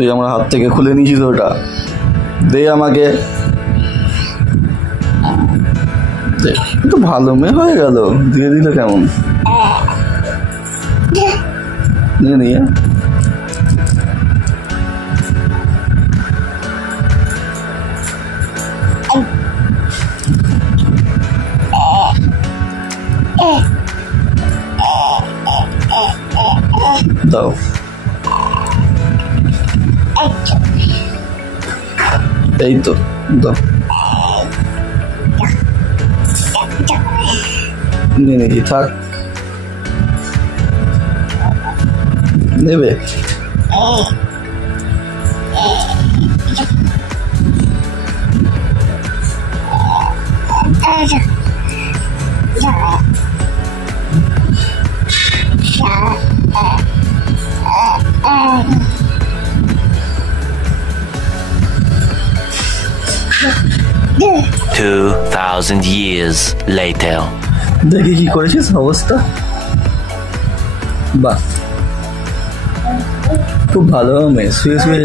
তুই আমার হাত থেকে খুলে নিয়েছিস ওটা, দে আমাকে। তো ভালো মেয়ে হয়ে গেল, দিয়ে দিল কেমন? নিয়ে নিয়ে দাও। এই তো দাও, নিয়ে নিয়েছি, থাক। নেবে? $2,000 years later. দেখি কি করেছিস অবস্থা। বাহ, খুব ভালো মেয়ে, শুয়ে শুয়ে।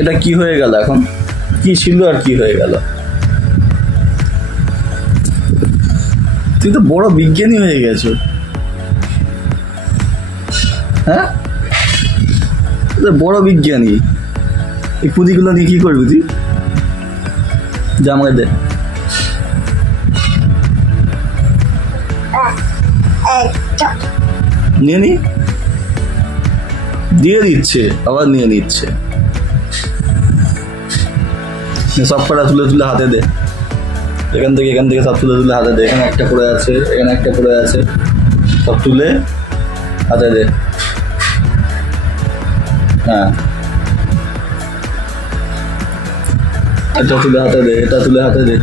এটা কি হয়ে গেল এখন? কি ছিল আর কি হয়ে গেল? তুই তো বড় বিজ্ঞানী হয়ে গেছো। হ্যাঁ, বড় বিজ্ঞানী। এই পুঁতিগুলো নিয়ে কি করবি তুই? যা আমাকে দে। নিয়ে নি, দিয়ে দিচ্ছে, আবার নিয়ে নিচ্ছে। সব কটা তুলে তুলে হাতে দে, এখান থেকে সব তুলে তুলে হাতে দে। এখানে একটা পড়ে আছে, এখানে একটা পড়ে আছে, সব তুলে হাতে দে। হ্যাঁ, এটা তুলে হাতে দে, এটা তুলে হাতে দে,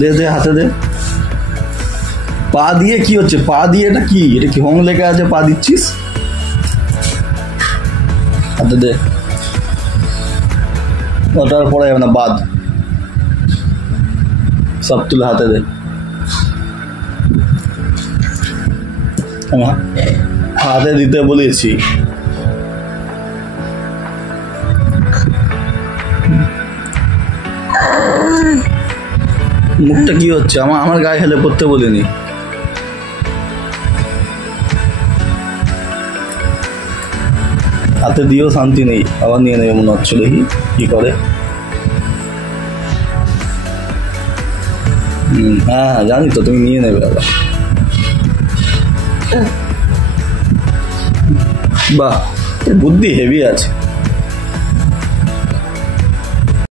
দে দে হাতে দে। পা দিয়ে কি হচ্ছে? পা দিয়ে এটা কি? এটা কি হোম লেখা আছে? পা দিচ্ছিস? হাতে দে, ওটার পরে যাবে না, বাদ। সব তুলে হাতে দে। হাতে দিতে বলেছি। মুখটা কি হচ্ছে? আমার গায়ে হেলে পড়তে বলিনি। হাতে দিয়েও শান্তি নেই, আবার নিয়ে নেবে মনে হচ্ছে। দেখি কি করে। হ্যাঁ, জানি তো, তুমি নিয়ে নেবে আবার। বাহ, বুদ্ধি হেভি আছে।